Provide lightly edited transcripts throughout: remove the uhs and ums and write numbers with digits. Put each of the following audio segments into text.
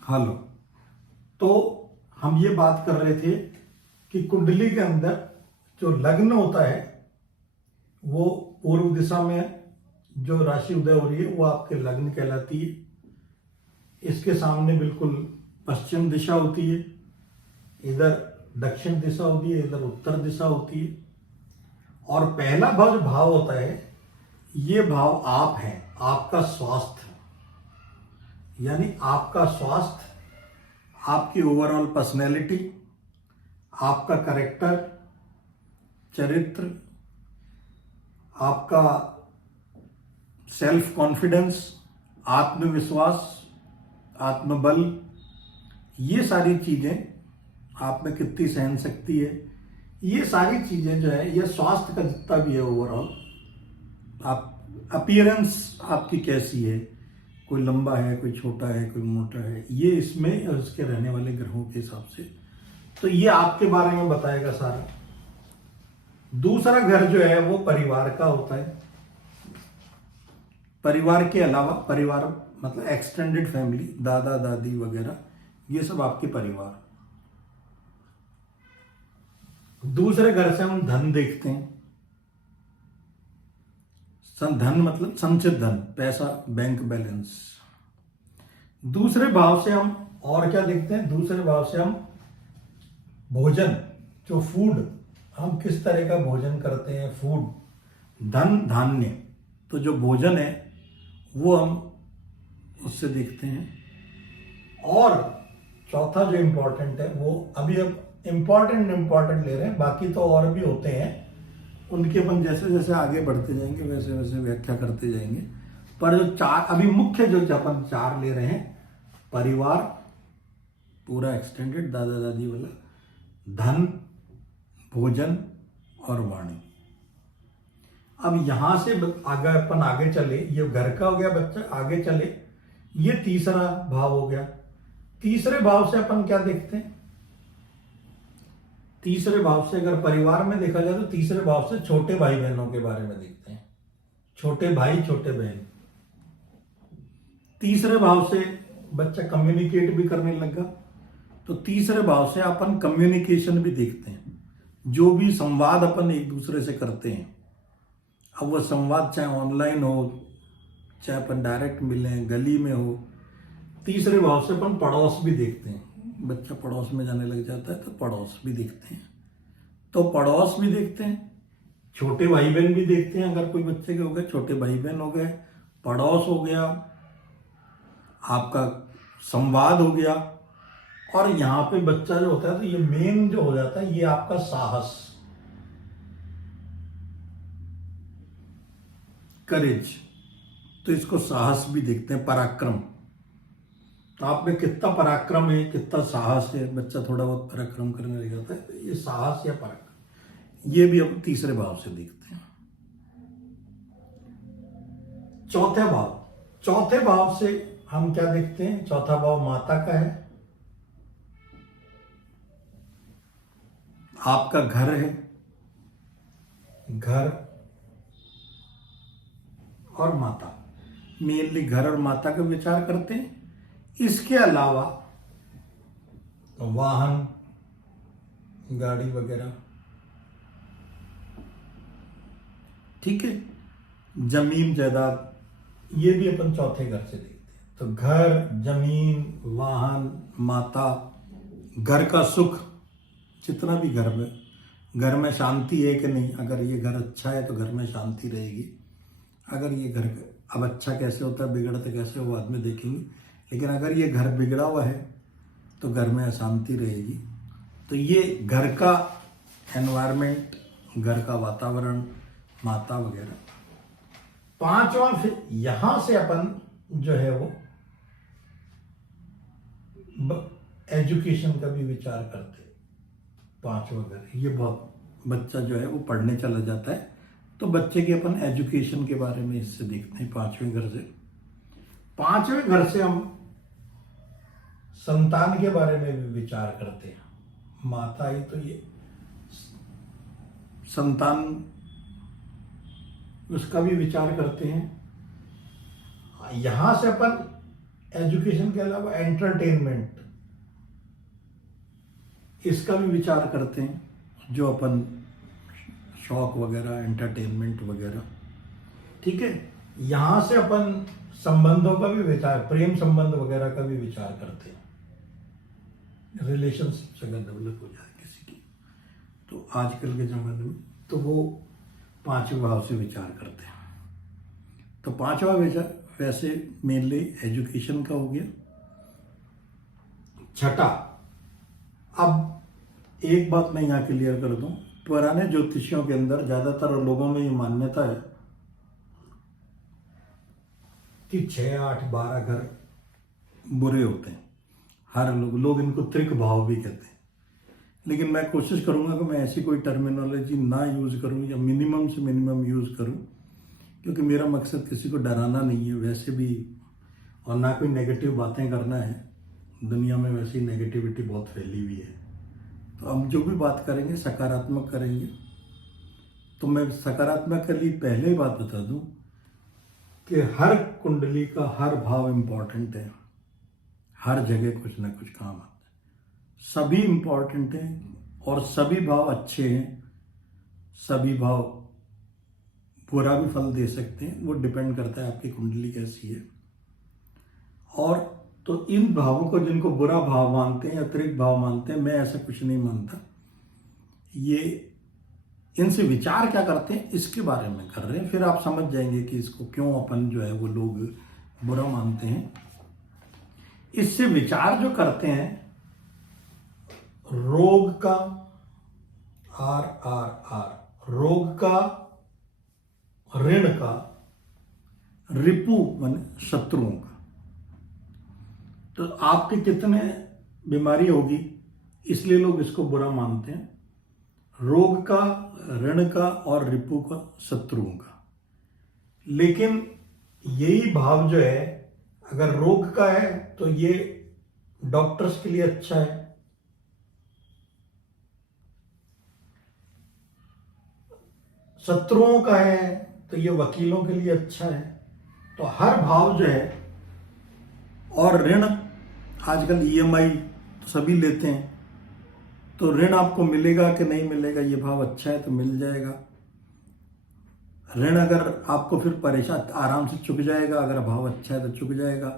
Hello. तो हम ये बात कर रहे थे कि कुंडली के अंदर जो लग्न होता है वो पूर्व दिशा में जो राशि उदय हो रही है वो आपके लग्न कहलाती है। इसके सामने बिल्कुल पश्चिम दिशा होती है, इधर दक्षिण दिशा होती है, इधर उत्तर दिशा होती है। और पहला भाव जो भाव होता है ये भाव आप हैं, आपका स्वास्थ्य, यानी आपका स्वास्थ्य, आपकी ओवरऑल पर्सनैलिटी, आपका कैरेक्टर, चरित्र, आपका सेल्फ कॉन्फिडेंस, आत्मविश्वास, आत्मबल, ये सारी चीजें, आप में कितनी सहन शक्ति है, ये सारी चीजें जो है, ये स्वास्थ्य का जितना भी है ओवरऑल, आप अपीयरेंस आपकी कैसी है, कोई लंबा है, कोई छोटा है, कोई मोटा है, ये इसमें उसके रहने वाले ग्रहों के हिसाब से, तो ये आपके बारे में बताएगा सारा। दूसरा घर जो है वो परिवार का होता है। परिवार के अलावा, परिवार मतलब एक्सटेंडेड फैमिली, दादा दादी वगैरह, ये सब आपके परिवार। दूसरे घर से हम धन देखते हैं। धन मतलब संचित धन, पैसा, बैंक बैलेंस। दूसरे भाव से हम और क्या देखते हैं? दूसरे भाव से हम भोजन, जो फूड, हम किस तरह का भोजन करते हैं, फूड, धन, धान्य, तो जो भोजन है वो हम उससे देखते हैं। और चौथा जो इंपॉर्टेंट है वो अभी अब इंपॉर्टेंट ले रहे हैं, बाकी तो और भी होते हैं, उनके अपन जैसे जैसे आगे बढ़ते जाएंगे वैसे वैसे व्याख्या करते जाएंगे। पर जो चार अभी मुख्य जो अपन चार ले रहे हैं, परिवार पूरा एक्सटेंडेड, दादा दादी वाला, धन, भोजन और वाणी। अब यहां से आगे अपन आगे चले, ये घर का हो गया बच्चा, आगे चले, ये तीसरा भाव हो गया। तीसरे भाव से अपन क्या देखते हैं? तीसरे भाव से अगर परिवार में देखा जाए तो तीसरे भाव से छोटे भाई बहनों के बारे में देखते हैं। छोटे भाई, छोटे बहन। तीसरे भाव से बच्चा कम्युनिकेट भी करने लगा, तो तीसरे भाव से अपन कम्युनिकेशन भी देखते हैं। जो भी संवाद अपन एक दूसरे से करते हैं, अब वह संवाद चाहे ऑनलाइन हो, चाहे अपन डायरेक्ट मिलें, गली में हो। तीसरे भाव से अपन पड़ोस भी देखते हैं। बच्चा पड़ोस में जाने लग जाता है तो पड़ोस भी देखते हैं। तो पड़ोस भी देखते हैं, छोटे भाई बहन भी देखते हैं, अगर कोई बच्चे के हो गए, छोटे भाई बहन हो गए, पड़ोस हो गया, आपका संवाद हो गया। और यहां पे बच्चा जो होता है तो ये मेन जो हो जाता है, ये आपका साहस, करेज, तो इसको साहस भी देखते हैं, पराक्रम। तो आप में कितना पराक्रम है, कितना साहस है, बच्चा थोड़ा बहुत पराक्रम करने लग जाता है, तो ये साहस या पराक्रम, ये भी हम तीसरे भाव से देखते हैं। चौथे भाव, चौथे भाव से हम क्या देखते हैं? चौथा भाव माता का है, आपका घर है, घर और माता, मेनली घर और माता का विचार करते हैं। इसके अलावा वाहन, गाड़ी वगैरह, ठीक है, जमीन जायदाद, ये भी अपन चौथे घर से देखते हैं। तो घर, जमीन, वाहन, माता, घर का सुख, जितना भी घर में शांति है कि नहीं, अगर ये घर अच्छा है तो घर में शांति रहेगी। अगर ये घर, अब अच्छा कैसे होता है, बिगड़ता कैसे, वो बाद में देखेंगे, लेकिन अगर ये घर बिगड़ा हुआ है तो घर में अशांति रहेगी। तो ये घर का एनवायरनमेंट, घर का वातावरण, माता वगैरह। पांचवा, फिर यहां से अपन जो है वो एजुकेशन का भी विचार करते हैं। पांचवा घर, ये बहुत, बच्चा जो है वो पढ़ने चला जाता है तो बच्चे के अपन एजुकेशन के बारे में इससे देखते हैं, पांचवें घर से। पांचवें घर से हम संतान के बारे में भी विचार करते हैं। माता ही तो ये संतान, उसका भी विचार करते हैं। यहां से अपन एजुकेशन के अलावा एंटरटेनमेंट, इसका भी विचार करते हैं, जो अपन शौक वगैरह, एंटरटेनमेंट वगैरह। ठीक है, यहां से अपन संबंधों का भी विचार, प्रेम संबंध वगैरह का भी विचार करते हैं। रिलेशनशिप अगर डेवलप हो जाए किसी की, तो आजकल के जमाने में तो वो 5वें भाव से विचार करते हैं। तो 5वां विचार वैसे मेनली एजुकेशन का हो गया। 6, अब एक बात मैं यहाँ क्लियर कर दूं, पुराने ज्योतिषियों के अंदर ज्यादातर लोगों में ये मान्यता है कि 6, 8, 12 घर बुरे होते हैं। हर लोग इनको त्रिक भाव भी कहते हैं, लेकिन मैं कोशिश करूंगा कि मैं ऐसी कोई टर्मिनोलॉजी ना यूज करूं या मिनिमम से मिनिमम यूज करूं, क्योंकि मेरा मकसद किसी को डराना नहीं है वैसे भी, और ना कोई नेगेटिव बातें करना है। दुनिया में वैसे ही नेगेटिविटी बहुत फैली हुई है, तो हम जो भी बात करेंगे सकारात्मक करेंगे। तो मैं सकारात्मक के लिए पहले ही बात बता दूं कि हर कुंडली का हर भाव इंपॉर्टेंट है, हर जगह कुछ ना कुछ काम आता है, सभी इंपॉर्टेंट हैं और सभी भाव अच्छे हैं। सभी भाव बुरा भी फल दे सकते हैं, वो डिपेंड करता है आपकी कुंडली कैसी है। और तो इन भावों को जिनको बुरा भाव मानते हैं या त्रिक भाव मानते हैं, मैं ऐसा कुछ नहीं मानता। ये इनसे विचार क्या करते हैं इसके बारे में कर रहे हैं, फिर आप समझ जाएंगे कि इसको क्यों अपन जो है वो लोग बुरा मानते हैं। इससे विचार जो करते हैं रोग का, RRR, रोग का, ऋण का, रिपु माने शत्रुओं का। तो आपके कितने बीमारी होगी इसलिए लोग इसको बुरा मानते हैं, रोग का, ऋण का और रिपु का, शत्रुओं का। लेकिन यही भाव जो है अगर रोग का है तो ये डॉक्टर्स के लिए अच्छा है, शत्रुओं का है तो ये वकीलों के लिए अच्छा है। तो हर भाव जो है, और ऋण आजकल EMI तो सभी लेते हैं, तो ऋण आपको मिलेगा कि नहीं मिलेगा, ये भाव अच्छा है तो मिल जाएगा। ऋण अगर आपको फिर परेशान, आराम से चुक जाएगा, अगर भाव अच्छा है तो चुक जाएगा।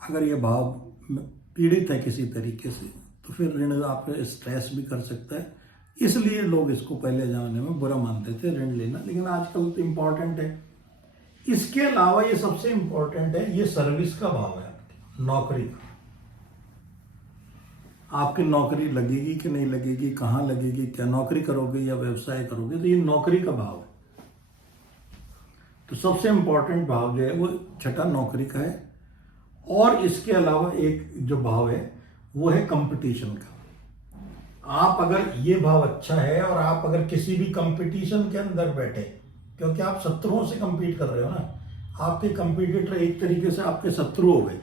अगर ये भाव पीड़ित है किसी तरीके से तो फिर ऋण आप स्ट्रेस भी कर सकता है। इसलिए लोग इसको पहले जमाने में बुरा मानते थे ऋण लेना, लेकिन आजकल तो इम्पॉर्टेंट है। इसके अलावा ये सबसे इम्पॉर्टेंट है, ये सर्विस का भाव है, आपकी नौकरी का। आपकी नौकरी लगेगी कि नहीं लगेगी, कहाँ लगेगी, क्या नौकरी करोगे या व्यवसाय करोगे, तो ये नौकरी का भाव है। तो सबसे इंपॉर्टेंट भाव जो है वो 6 नौकरी का है। और इसके अलावा एक जो भाव है वो है कंपटीशन का। आप अगर ये भाव अच्छा है और आप अगर किसी भी कंपटीशन के अंदर बैठे, क्योंकि आप शत्रुओं से कंपीट कर रहे हो ना, आपके कंपटीटर एक तरीके से आपके शत्रु हो गए,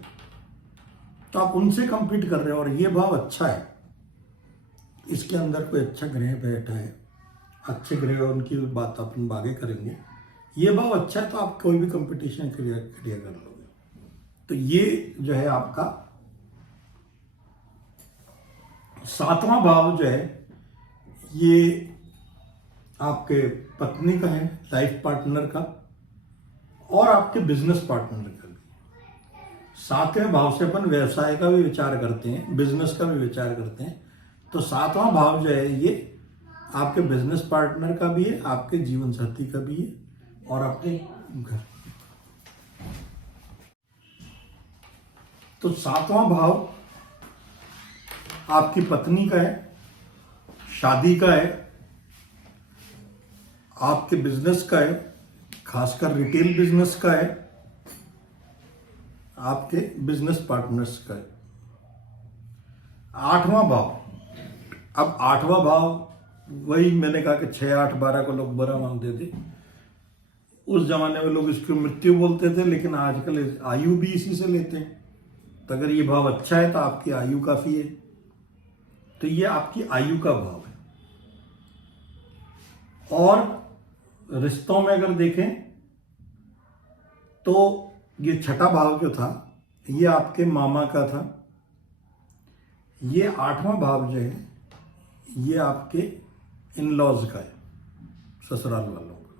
तो आप उनसे कंपीट कर रहे हो और ये भाव अच्छा है, इसके अंदर कोई अच्छा ग्रह बैठा है, अच्छे ग्रह, उनकी बात अपन आगे करेंगे। ये भाव अच्छा है तो आप कोई भी कंपटीशन क्लियर कर लोगे। तो ये जो है आपका 7वां भाव जो है ये आपके पत्नी का है, लाइफ पार्टनर का, और आपके बिजनेस पार्टनर का भी। 7वें भाव से अपन व्यवसाय का भी विचार करते हैं, बिजनेस का भी विचार करते हैं। तो 7वां भाव जो है ये आपके बिजनेस पार्टनर का भी है, आपके जीवन साथी का भी है, और आपके घर। तो 7वां भाव आपकी पत्नी का है, शादी का है, आपके बिजनेस का है, खासकर रिटेल बिजनेस का है, आपके बिजनेस पार्टनर्स का है। 8वां भाव, अब 8वां भाव वही मैंने कहा कि 6, 8, 12 को लोग बुरा मानते थे। उस जमाने में लोग इसको मृत्यु बोलते थे, लेकिन आजकल आयु भी इसी से लेते हैं। तो अगर ये भाव अच्छा है तो आपकी आयु काफी है, तो ये आपकी आयु का भाव है। और रिश्तों में अगर देखें तो ये 6ठा भाव जो था ये आपके मामा का था। ये 8वां भाव जो है ये आपके इन लॉज का है, ससुराल वालों का।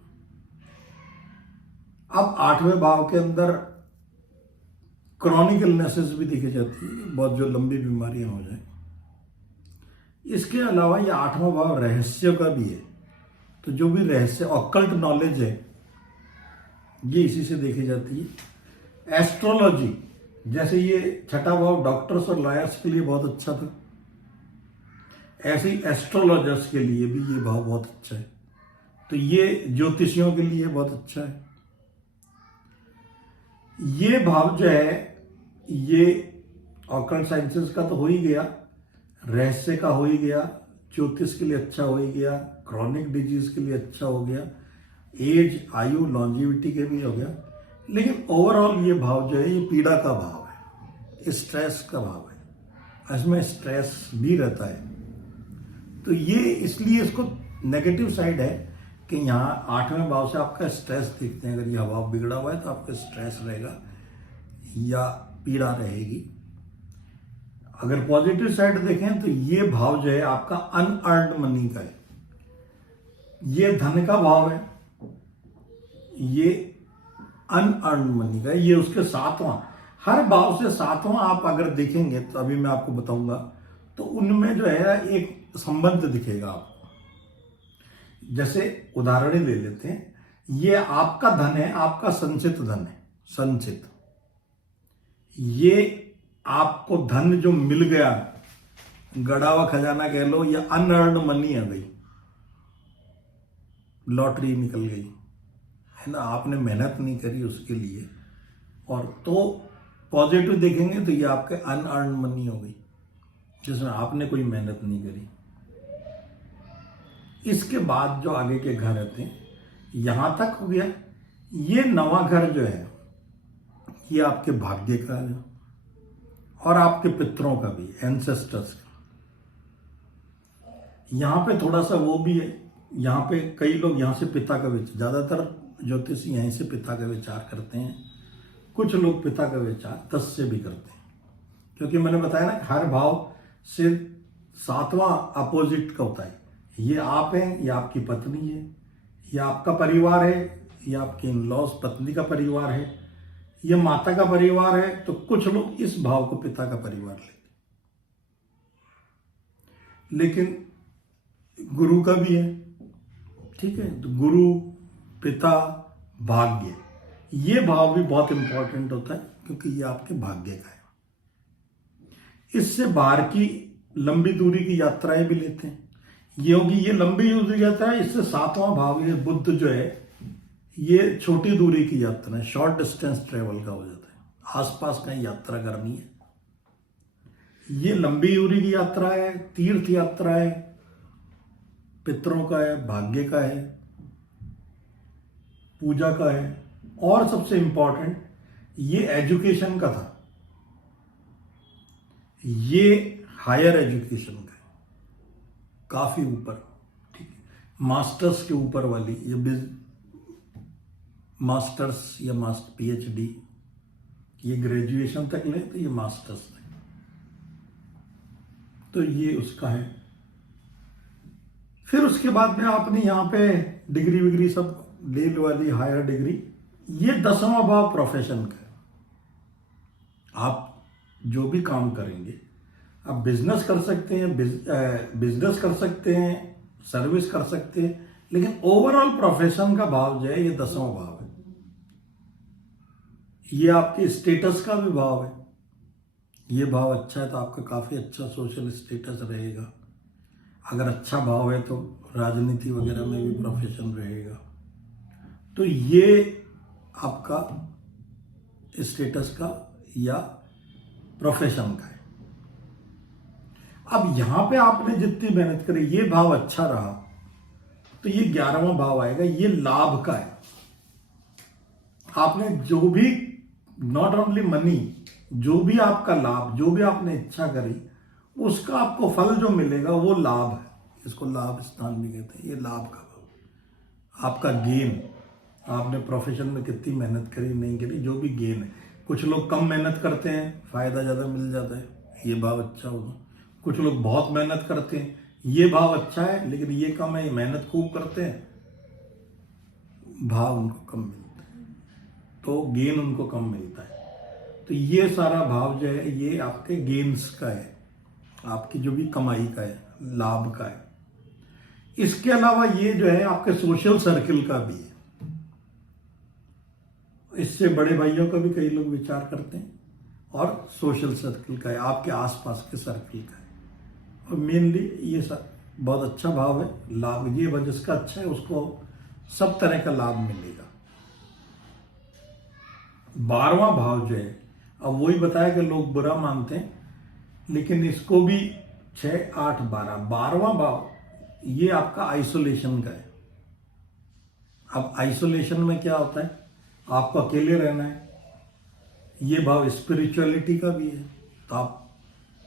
अब 8वें भाव के अंदर क्रॉनिक इलनेसेस भी देखी जाती है, बहुत जो लंबी बीमारियां हो जाए। इसके अलावा ये 8वां भाव रहस्य का भी है, तो जो भी रहस्य ऑकल्ट नॉलेज है ये इसी से देखी जाती है। एस्ट्रोलॉजी, जैसे ये 6ठा भाव डॉक्टर्स और लॉयर्स के लिए बहुत अच्छा था, ऐसे ही एस्ट्रोलॉजर्स के लिए भी ये भाव बहुत अच्छा है। तो ये ज्योतिषियों के लिए बहुत अच्छा है। ये भाव जो है ये ऑकल्ट साइंसेस का तो हो ही गया, रहस्य का हो ही गया, ज्योतिष के लिए अच्छा हो ही गया, क्रॉनिक डिजीज के लिए अच्छा हो गया, एज आयु लॉन्जिविटी के भी हो गया। लेकिन ओवरऑल ये भाव जो है ये पीड़ा का भाव है, स्ट्रेस का भाव है, इसमें स्ट्रेस भी रहता है। तो ये इसलिए इसको नेगेटिव साइड है कि यहाँ 8वें भाव से आपका स्ट्रेस देखते हैं। अगर ये भाव बिगड़ा हुआ है तो आपका स्ट्रेस रहेगा या पीड़ा रहेगी। अगर पॉजिटिव साइड देखें तो ये भाव जो है आपका अनअर्न्ड मनी का है, ये धन का भाव है, ये अनअर्न्ड मनी का है, ये उसके 7वां। हर भाव से 7वां आप अगर देखेंगे तो अभी मैं आपको बताऊंगा, तो उनमें जो है एक संबंध दिखेगा आपको। जैसे उदाहरण ले लेते हैं, ये आपका धन है, आपका संचित धन है, संचित। ये आपको धन जो मिल गया, गड़ा हुआ खजाना कह लो, या अनअर्न्ड मनी आ गई, लॉटरी निकल गई है ना, आपने मेहनत नहीं करी उसके लिए। और तो पॉजिटिव देखेंगे तो ये आपके अनअर्न्ड मनी हो गई, जिसमें आपने कोई मेहनत नहीं करी। इसके बाद जो आगे के घर रहते हैं, यहां तक हो गया। ये 9वां घर जो है ये आपके भाग्य का है और आपके पितरों का भी, एंसेस्टर्स का। यहां पे थोड़ा सा वो भी है, यहां पे कई लोग यहां से पिता का विचार, ज्यादातर ज्योतिषी यहीं से पिता का विचार करते हैं, कुछ लोग पिता का विचार 10 से भी करते हैं। क्योंकि मैंने बताया ना, हर भाव से 7वां अपोजिट का होता है। ये आप हैं, ये आपकी पत्नी है, ये आपका परिवार है, ये आपके इन लॉज पत्नी का परिवार है, ये माता का परिवार है। तो कुछ लोग इस भाव को पिता का परिवार लेते, लेकिन गुरु का भी है, ठीक है। तो गुरु, पिता, भाग्य, ये भाव भी बहुत इंपॉर्टेंट होता है, क्योंकि ये आपके भाग्य का है। इससे बाहर की लंबी दूरी की यात्राएं भी लेते हैं। ये होगी, ये लंबी दूरी यात्रा है। इससे 7वां भाव, ये बुध जो है, ये छोटी दूरी की यात्रा है, शॉर्ट डिस्टेंस ट्रेवल का हो जाता है, आसपास कहीं यात्रा करनी है। ये लंबी दूरी की यात्रा है, तीर्थ यात्रा है, पितरों का है, भाग्य का है, पूजा का है, और सबसे इंपॉर्टेंट ये एजुकेशन का था, ये हायर एजुकेशन का है, काफी ऊपर, ठीक है, मास्टर्स के ऊपर वाली, ये मास्टर्स या पीएचडी, ये ग्रेजुएशन तक ले तो ये मास्टर्स तक, तो ये उसका है। फिर उसके बाद में आपने यहाँ पे डिग्री विग्री सब ले लो वाली, हायर डिग्री। ये 10वां भाव प्रोफेशन का है। आप जो भी काम करेंगे, आप बिजनेस कर सकते हैं, बिजनेस कर सकते हैं, सर्विस कर सकते हैं, लेकिन ओवरऑल प्रोफेशन का भाव जो है ये 10वां भाव है। ये आपके स्टेटस का भी भाव है। ये भाव अच्छा है तो आपका काफी अच्छा सोशल स्टेटस रहेगा। अगर अच्छा भाव है तो राजनीति वगैरह में भी प्रोफेशन रहेगा। तो ये आपका स्टेटस का या प्रोफेशन का है। अब यहां पे आपने जितनी मेहनत करी, ये भाव अच्छा रहा तो ये 11वां भाव आएगा, ये लाभ का है। आपने जो भी, नॉट ओनली मनी, जो भी आपका लाभ, जो भी आपने इच्छा करी, उसका आपको फल जो मिलेगा वो लाभ है। इसको लाभ स्थान भी कहते हैं। ये लाभ का भाव, आपका गेन, आपने प्रोफेशन में कितनी मेहनत करी नहीं करी, जो भी गेन है, कुछ लोग कम मेहनत करते हैं, फायदा ज्यादा मिल जाता है, ये भाव अच्छा होगा। कुछ लोग बहुत मेहनत करते हैं, ये भाव अच्छा है, लेकिन ये कम है, ये मेहनत खूब करते हैं, भाव उनको कम मिलता है, तो गेन उनको कम मिलता है। तो ये सारा भाव जो है ये आपके गेन्स का है, आपकी जो भी कमाई का है, लाभ का है। इसके अलावा ये जो है आपके सोशल सर्किल का भी है। इससे बड़े भाइयों का भी कई लोग विचार करते हैं, और सोशल सर्किल का है, आपके आसपास के सर्किल का है। और मेनली ये सब बहुत अच्छा भाव है, लाभ ये वजह जिसका अच्छा है उसको सब तरह का लाभ मिलेगा। 12वां भाव जो है, अब वही बताया कि लोग बुरा मानते हैं, लेकिन इसको भी 6, 8, 12वां भाव ये आपका आइसोलेशन का है। अब आइसोलेशन में क्या होता है, आपको अकेले रहना है। ये भाव स्पिरिचुअलिटी का भी है, तो आप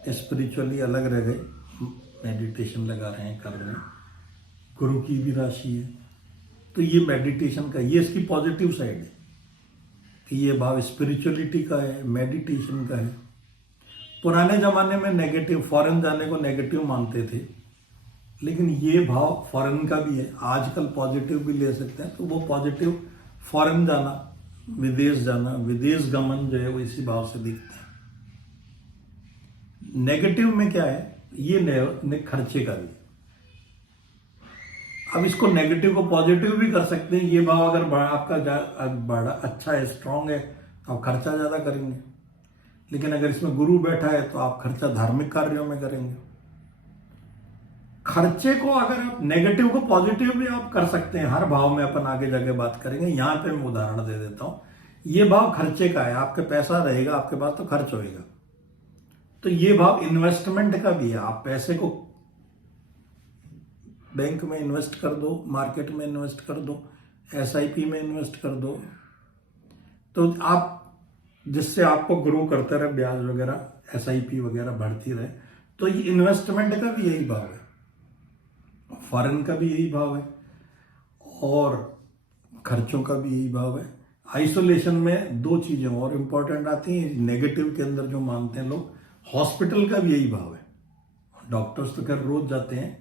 स्पिरिचुअली अलग रह गए, मेडिटेशन लगा रहे हैं, कर रहे हैं, गुरु की भी राशि है, तो ये मेडिटेशन का, ये इसकी पॉजिटिव साइड है कि ये भाव स्पिरिचुअलिटी का है, मेडिटेशन का है। पुराने जमाने में नेगेटिव, फॉरेन जाने को नेगेटिव मानते थे, लेकिन ये भाव फॉरेन का भी है, आजकल पॉजिटिव भी ले सकते हैं। तो वो पॉजिटिव फॉरेन जाना, विदेश जाना, विदेश गमन जो है वो इसी भाव से दिखते हैं। नेगेटिव में क्या है, ये खर्चे का भी। अब इसको नेगेटिव को पॉजिटिव भी कर सकते हैं। ये भाव अगर आपका बड़ा अच्छा है, स्ट्रांग है, तो आप खर्चा ज्यादा करेंगे। लेकिन अगर इसमें गुरु बैठा है तो आप खर्चा धार्मिक कार्यों में करेंगे। खर्चे को अगर आप नेगेटिव को पॉजिटिव भी आप कर सकते हैं, हर भाव में अपन आगे जाके बात करेंगे। यहां पे मैं उदाहरण दे देता हूं, ये भाव खर्चे का है, आपके पैसा रहेगा आपके पास तो खर्च होएगा। तो ये भाव इन्वेस्टमेंट का भी है, आप पैसे को बैंक में इन्वेस्ट कर दो, मार्केट में इन्वेस्ट कर दो, SIP में इन्वेस्ट कर दो, तो आप जिससे आपको ग्रो करते रहे, ब्याज वगैरह SIP वगैरह बढ़ती रहे। तो ये इन्वेस्टमेंट का भी यही भाव है, फॉरेन का भी यही भाव है, और खर्चों का भी यही भाव है। आइसोलेशन में 2 चीजें और इंपॉर्टेंट आती हैं नेगेटिव के अंदर जो मानते हैं लोग। हॉस्पिटल का भी यही भाव है, डॉक्टर्स तो खैर रोज जाते हैं।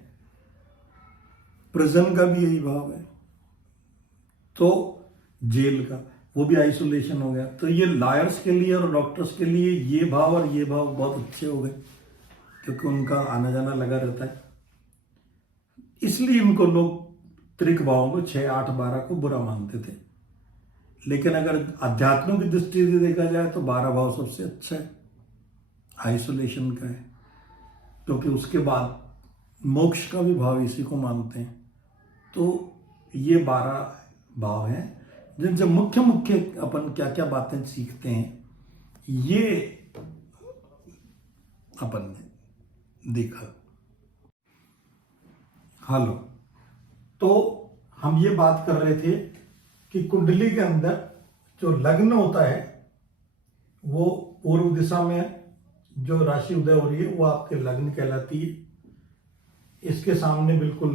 प्रिजन का भी यही भाव है, तो जेल का, वो भी आइसोलेशन हो गया। तो ये लॉयर्स के लिए और डॉक्टर्स के लिए ये भाव और ये भाव बहुत अच्छे हो गए, क्योंकि उनका आना जाना लगा रहता है। इसलिए इनको लोग त्रिक भावों को 6, 8, 12 को बुरा मानते थे। लेकिन अगर अध्यात्म की दृष्टि से देखा जाए तो 12 भाव सबसे अच्छा है, आइसोलेशन का है, क्योंकि उसके बाद मोक्ष का भी भाव इसी को मानते हैं। तो ये 12 भाव हैं जिनसे मुख्य मुख्य अपन क्या क्या बातें सीखते हैं, ये अपन ने देखा। हेलो, तो हम ये बात कर रहे थे कि कुंडली के अंदर जो लग्न होता है वो पूर्व दिशा में जो राशि उदय हो रही है वो आपके लग्न कहलाती है। इसके सामने बिल्कुल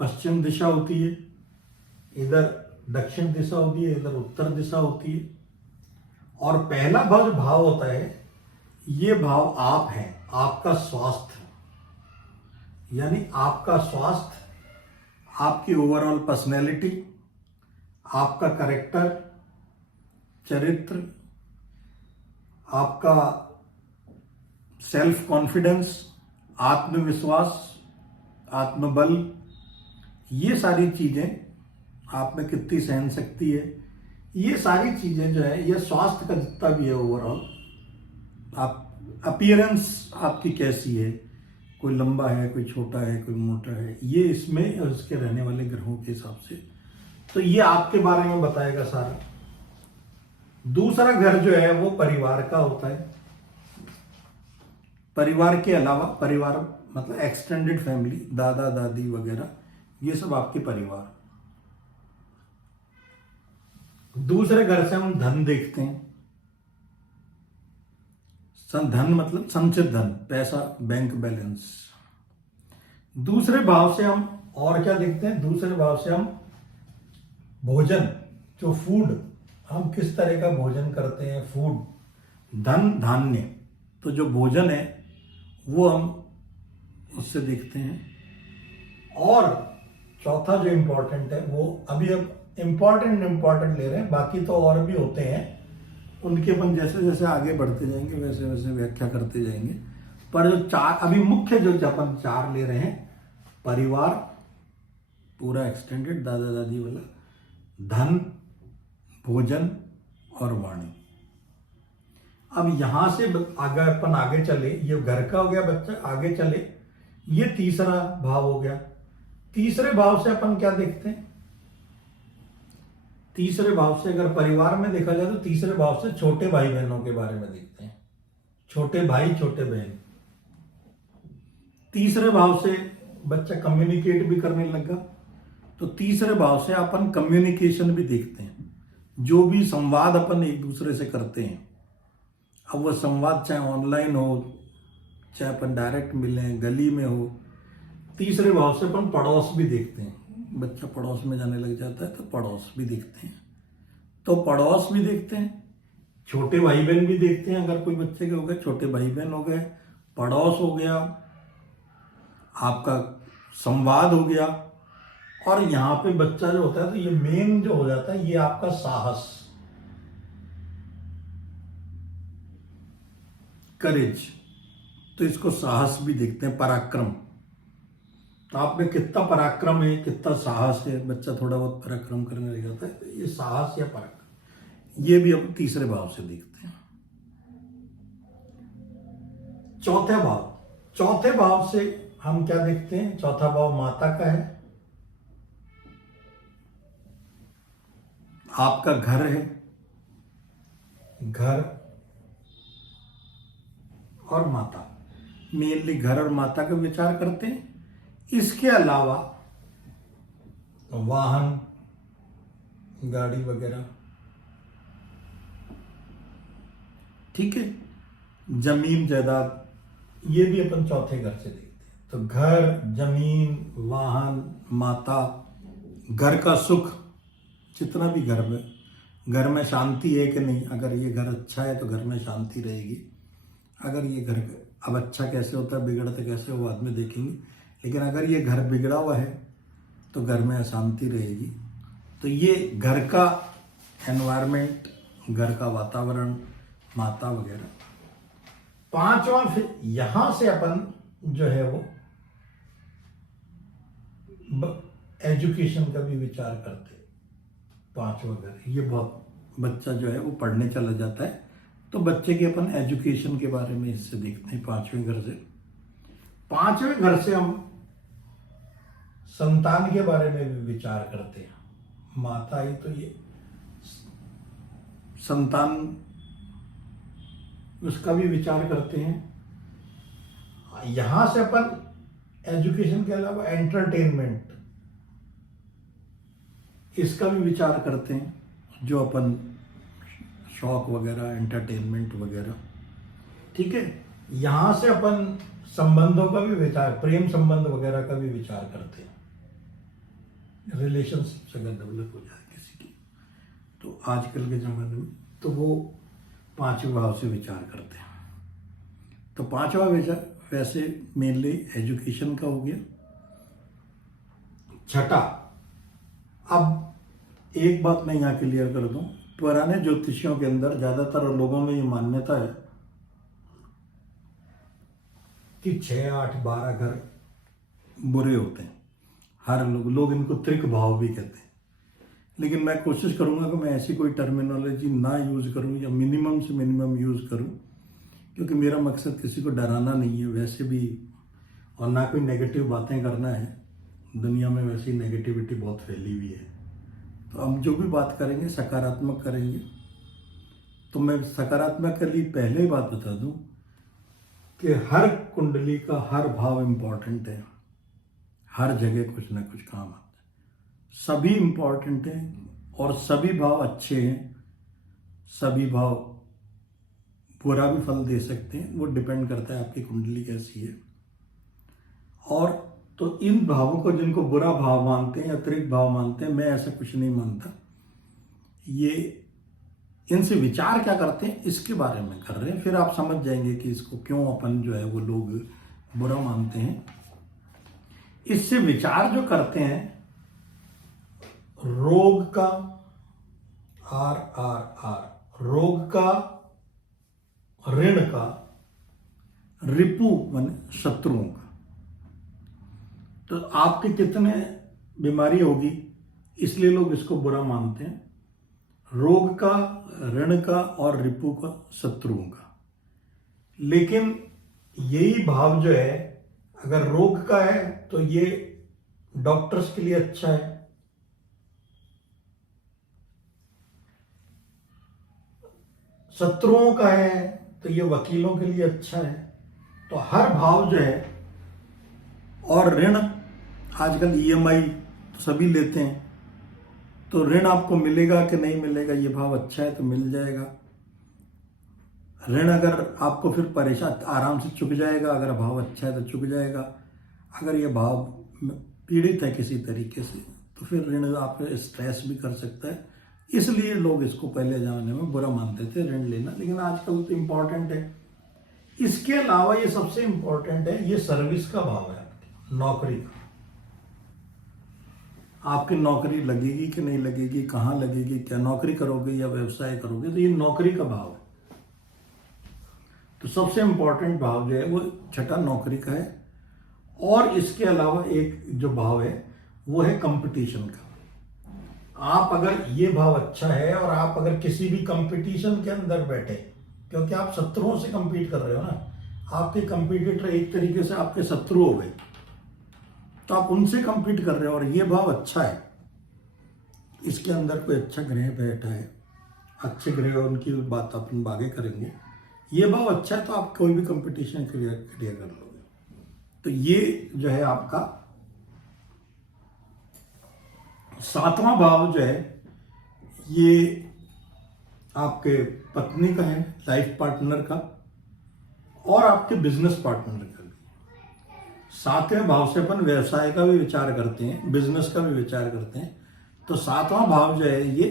पश्चिम दिशा होती है, इधर दक्षिण दिशा होती है, इधर उत्तर दिशा होती है। और पहला भाव होता है, ये भाव आप हैं, आपका स्वास्थ्य, यानी आपका स्वास्थ्य, आपकी ओवरऑल पर्सनैलिटी, आपका कैरेक्टर, चरित्र, आपका सेल्फ कॉन्फिडेंस, आत्मविश्वास, आत्मबल, ये सारी चीजें, आप में कितनी सहन शक्ति है, ये सारी चीजें जो है, ये स्वास्थ्य का जितना भी है ओवरऑल, आप अपीयरेंस आपकी कैसी है, कोई लंबा है, कोई छोटा है, कोई मोटा है, ये इसमें उसके रहने वाले ग्रहों के हिसाब से, तो ये आपके बारे में बताएगा सारा। दूसरा घर जो है वो परिवार का होता है। परिवार के अलावा, परिवार मतलब एक्सटेंडेड फैमिली, दादा दादी वगैरह, ये सब आपके परिवार। दूसरे घर से हम धन देखते हैं। धन मतलब संचित धन, पैसा, बैंक बैलेंस। दूसरे भाव से हम और क्या देखते हैं, दूसरे भाव से हम भोजन, जो फूड, हम किस तरह का भोजन करते हैं, फूड, धन धान्य, तो जो भोजन है वो हम उससे देखते हैं। और चौथा जो इम्पोर्टेंट है वो अभी अब इम्पोर्टेंट ले रहे हैं, बाकी तो और भी होते हैं, उनके अपन जैसे जैसे आगे बढ़ते जाएंगे वैसे वैसे व्याख्या करते जाएंगे। पर जो चार अभी मुख्य जो अपन चार ले रहे हैं, परिवार पूरा एक्सटेंडेड दादा दादी वाला, धन, भोजन और वाणी। अब यहां से अगर अपन आगे चले, ये घर का हो गया बच्चा, आगे चले ये तीसरा भाव हो गया। तीसरे भाव से अपन क्या देखते हैं, तीसरे भाव से अगर परिवार में देखा जाए तो तीसरे भाव से छोटे भाई बहनों के बारे में देखते हैं। छोटे भाई छोटे बहन, तीसरे भाव से बच्चा कम्युनिकेट भी करने लगा, तो तीसरे भाव से अपन कम्युनिकेशन भी देखते हैं। जो भी संवाद अपन एक दूसरे से करते हैं, अब वह संवाद चाहे ऑनलाइन हो, चाहे अपन डायरेक्ट मिलें, गली में हो। तीसरे भाव से अपन पड़ोस भी देखते हैं, बच्चा पड़ोस में जाने लग जाता है तो पड़ोस भी देखते हैं, तो पड़ोस भी देखते हैं। छोटे भाई बहन भी देखते हैं, अगर कोई बच्चे के हो गए छोटे भाई बहन हो गए, पड़ोस हो गया, आपका संवाद हो गया। और यहां पे बच्चा जो होता है तो ये मेन जो हो जाता है ये आपका साहस, करेज, तो इसको साहस भी देखते हैं, पराक्रम। तो आप में कितना पराक्रम है, कितना साहस है, बच्चा थोड़ा बहुत पराक्रम करने लग जाता है, तो ये साहस या पराक्रम, ये भी हम तीसरे भाव से देखते हैं। चौथे भाव से हम क्या देखते हैं, चौथा भाव माता का है, आपका घर है, घर और माता, मेनली घर और माता का विचार करते हैं। इसके अलावा वाहन, गाड़ी वगैरह, ठीक है, जमीन जायदाद, ये भी अपन चौथे घर से देखते हैं। तो घर, जमीन, वाहन, माता, घर का सुख, जितना भी घर में शांति है कि नहीं, अगर ये घर अच्छा है तो घर में शांति रहेगी। अगर ये घर अब अच्छा कैसे होता है, बिगड़ता कैसे वो बाद में देखेंगे, लेकिन अगर ये घर बिगड़ा हुआ है तो घर में अशांति रहेगी। तो ये घर का एनवायरनमेंट, घर का वातावरण, माता वगैरह। पांचवा फिर यहां से अपन जो है वो एजुकेशन का भी विचार करते हैं। पांचवा घर, ये बहुत बच्चा जो है वो पढ़ने चला जाता है, तो बच्चे के अपन एजुकेशन के बारे में इससे देखते हैं पांचवें घर से। पांचवें घर से हम संतान के बारे में भी विचार करते हैं। माता ही तो ये संतान, उसका भी विचार करते हैं। यहां से अपन एजुकेशन के अलावा एंटरटेनमेंट, इसका भी विचार करते हैं, जो अपन शौक वगैरह, एंटरटेनमेंट वगैरह, ठीक है। यहां से अपन संबंधों का भी विचार, प्रेम संबंध वगैरह का भी विचार करते हैं। रिलेशनशिप अगर डेवलप हो जाए किसी की, तो आजकल के जमाने में तो वो पांचवें भाव से विचार करते हैं। तो पांचवा विचार वैसे मेनली एजुकेशन का हो गया। छठा, अब एक बात मैं यहाँ क्लियर कर दूं, पुराने ज्योतिषियों के अंदर ज्यादातर लोगों में ये मान्यता है कि 6, 8, 12 घर बुरे होते हैं। हर लोग इनको त्रिक भाव भी कहते हैं, लेकिन मैं कोशिश करूंगा कि मैं ऐसी कोई टर्मिनोलॉजी ना यूज करूं या मिनिमम से मिनिमम यूज करूं, क्योंकि मेरा मकसद किसी को डराना नहीं है वैसे भी, और ना कोई नेगेटिव बातें करना है। दुनिया में वैसी नेगेटिविटी बहुत फैली हुई है, तो हम जो भी बात करेंगे सकारात्मक करेंगे। तो मैं सकारात्मक के लिए पहले ही बात बता दूं कि हर कुंडली का हर भाव इंपॉर्टेंट है, हर जगह कुछ ना कुछ काम आता है, सभी इंपॉर्टेंट हैं और सभी भाव अच्छे हैं। सभी भाव बुरा भी फल दे सकते हैं, वो डिपेंड करता है आपकी कुंडली कैसी है। और तो इन भावों को जिनको बुरा भाव मानते हैं या त्रिक भाव मानते हैं, मैं ऐसा कुछ नहीं मानता। ये इनसे विचार क्या करते हैं इसके बारे में कर रहे हैं। फिर आप समझ जाएंगे कि इसको क्यों अपन जो है वो लोग बुरा मानते हैं। इससे विचार जो करते हैं रोग का, RRR, रोग का, ऋण का, रिपु माने शत्रुओं का। तो आपके कितने बीमारी होगी इसलिए लोग इसको बुरा मानते हैं, रोग का, ऋण का और रिपु का, शत्रुओं का। लेकिन यही भाव जो है अगर रोग का है तो ये डॉक्टर्स के लिए अच्छा है, शत्रुओं का है तो ये वकीलों के लिए अच्छा है। तो हर भाव जो है, और ऋण आजकल EMI तो सभी लेते हैं, तो ऋण आपको मिलेगा कि नहीं मिलेगा, ये भाव अच्छा है तो मिल जाएगा। ऋण अगर आपको फिर परेशान आराम से चुक जाएगा, अगर भाव अच्छा है तो चुक जाएगा। अगर ये भाव पीड़ित है किसी तरीके से तो फिर ऋण आप स्ट्रेस भी कर सकता है। इसलिए लोग इसको पहले ज़माने में बुरा मानते थे ऋण लेना, लेकिन आजकल तो इम्पॉर्टेंट है। इसके अलावा ये सबसे इम्पॉर्टेंट है, ये सर्विस का भाव है, आपकी नौकरी का। आपकी नौकरी लगेगी कि नहीं लगेगी, कहाँ लगेगी, क्या नौकरी करोगे या व्यवसाय करोगे, तो ये नौकरी का भाव है। तो सबसे इम्पॉर्टेंट भाव जो है वो छठा नौकरी का है। और इसके अलावा एक जो भाव है वो है कंपटीशन का। आप अगर ये भाव अच्छा है और आप अगर किसी भी कंपटीशन के अंदर बैठे, क्योंकि आप शत्रुओं से कंपीट कर रहे हो ना, आपके कंपटीटर एक तरीके से आपके शत्रु हो गए, तो आप उनसे कंपीट कर रहे हो और ये भाव अच्छा है, इसके अंदर कोई अच्छा ग्रह बैठा है, अच्छे ग्रह, उनकी बात अपन आगे करेंगे। ये भाव अच्छा है तो आप कोई भी कंपटीशन क्लियर कर लोगे। तो ये जो है आपका सातवां भाव जो है ये आपके पत्नी का है, लाइफ पार्टनर का, और आपके बिजनेस पार्टनर का भी। सातवें भाव से अपन व्यवसाय का भी विचार करते हैं, बिजनेस का भी विचार करते हैं। तो सातवां भाव जो है ये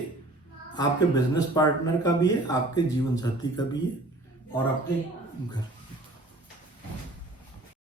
आपके बिजनेस पार्टनर का भी है, आपके जीवन साथी का भी है और आपके घर